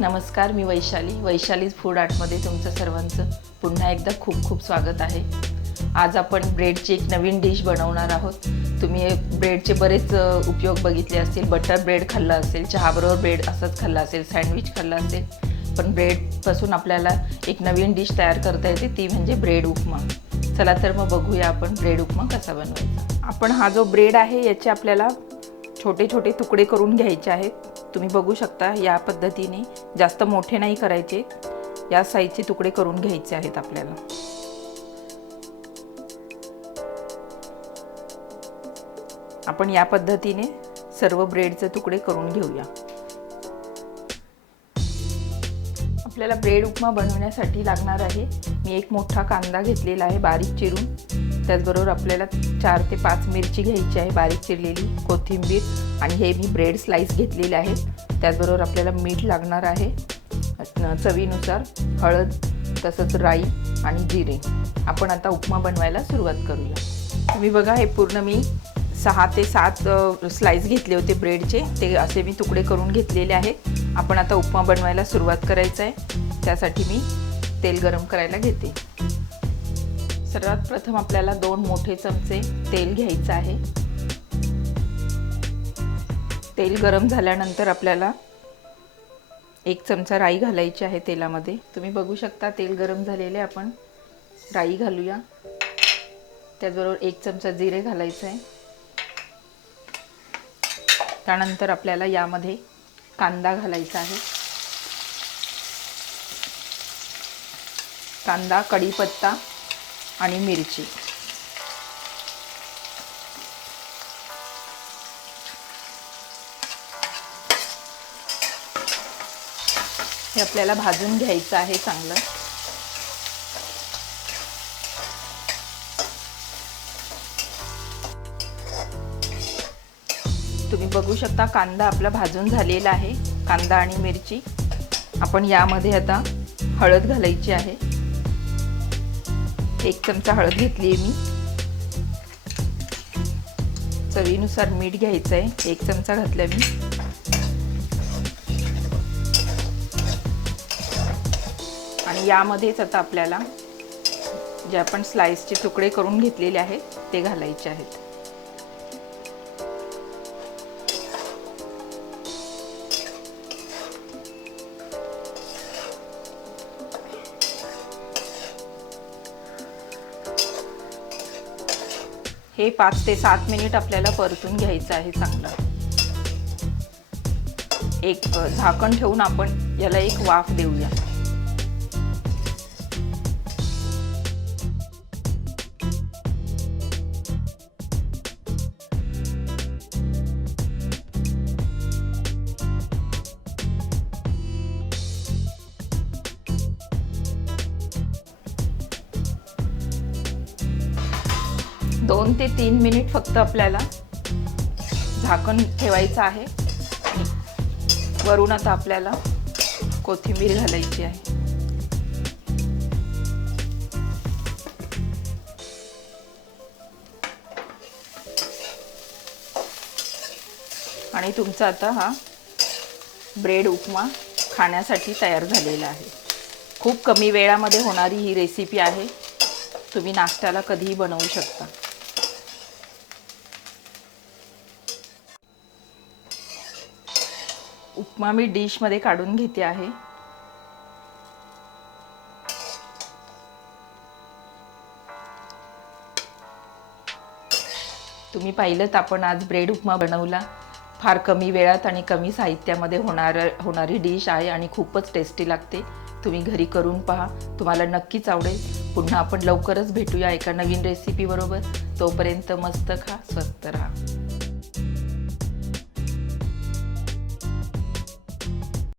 नमस्कार, मी वैशालीज फूड आर्टमध्ये तुमचं सर्वांचं पुन्हा एकदा खूप खूप स्वागत आहे। आज आपण ब्रेडची एक नवीन डिश बनवणार आहोत। तुम्ही ब्रेडचे बरेच उपयोग बघितले असतील। बटर ब्रेड खाल्ला असेल, चहाबरोबर ब्रेड असंच खाल्ला असेल, सँडविच खाल्ला असेल, पण ब्रेडपासून आपल्याला एक नवीन डिश तयार करता येते, ती म्हणजे ब्रेड उपमा। चला तर मग बघूया आपण ब्रेड उपमा कसा बनवायचा। आपण हा जो ब्रेड आहे याचे आपल्याला छोटे छोटे तुकडे करून घ्यायचे आहेत। तुम्ही बघू शकता या पद्धतीने, जास्त मोठे नाही करायचे, या साइजचे तुकडे करून घ्यायचे आहेत आपल्याला। आपण या पद्धतीने सर्व ब्रेडचे तुकडे करून घेऊया। आपल्याला ब्रेड उपमा बनवण्यासाठी लागणार आहे, मी एक मोठा कांदा घेतलेला आहे बारीक चिरून, त्याचबरोबर आपल्याला 4 ते 5 मिरची घ्यायची आहे बारीक चिरलेली, कोथिंबीर, आणि हे मी ब्रेड स्लाइस घेतलेले आहेत। त्याचबरोबर आपल्याला मीठ लागणार आहे, चवीनुसार हळद, तसंच राई आणि जिरे। आपण आता उपमा बनवायला सुरुवात करूया। तुम्ही बघा, हे पूर्ण मी 6 ते 7 स्लाइस घेतले होते ब्रेडचे, ते असे मी तुकडे करून घेतलेले आहेत। आपण आता उपमा बनवायला सुरुवात करायचं आहे। त्यासाठी मी तेल गरम करायला घेते। सर्वात प्रथम आपल्याला 2 मोठे चमचे तेल घ्यायचं आहे। तेल गरम झाल्यानंतर आपल्याला 1 चमचा राई घालायची आहे तेलामध्ये। तुम्ही बघू शकता तेल गरम झालेले, आपण राई घालूया। त्याचबरोबर 1 चमचा जिरे घालायचं आहे। त्यानंतर आपल्याला यामध्ये कांदा घालायचा आहे। कांदा, कढीपत्ता आणि मिरची। हे आपल्याला भाजून घ्यायचं आहे चांगलं। तुम्ही बघू शकता कांदा आपला भाजून झालेला आहे, कांदा आणि मिरची। आपण यामध्ये आता हळद घालायची आहे। 1 चमचा हळद घेतली आहे मी। चवीनुसार मीठ घ्यायचं आहे, 1 चमचा घातलं मी। आणि यामध्येच आता आपल्याला जे आपण स्लाइसचे तुकडे करून घेतलेले आहेत ते घालायचे आहेत। हे 5 ते 7 मिनिट आपल्याला परतून घ्यायचं आहे चांगलं। एक झाकण ठेवून आपण याला एक वाफ देऊया। दोन ते 3 मिनिट फक्त आपल्याला झाकण ठेवायचं आहे। वरून आता आपल्याला कोथिंबीर घालायची आहे। आणि तुमचा आता हा ब्रेड उपमा खाण्यासाठी तयार झालेला आहे। खूप कमी वेळामध्ये होणारी ही रेसिपी आहे, तुम्ही नाश्त्याला कधीही बनवू शकता। उपमा मी डिशमध्ये काढून घेते आहे। तुम्ही पाहिलंत, आपण आज ब्रेड उपमा बनवला। फार कमी वेळात आणि कमी साहित्यामध्ये होणारी डिश आहे आणि खूपच टेस्टी लागते। तुम्ही घरी करून पहा, तुम्हाला नक्कीच आवडेल। पुन्हा आपण लवकरच भेटूया एका नवीन रेसिपी बरोबर। तोपर्यंत मस्त खा, स्वस्त राहा।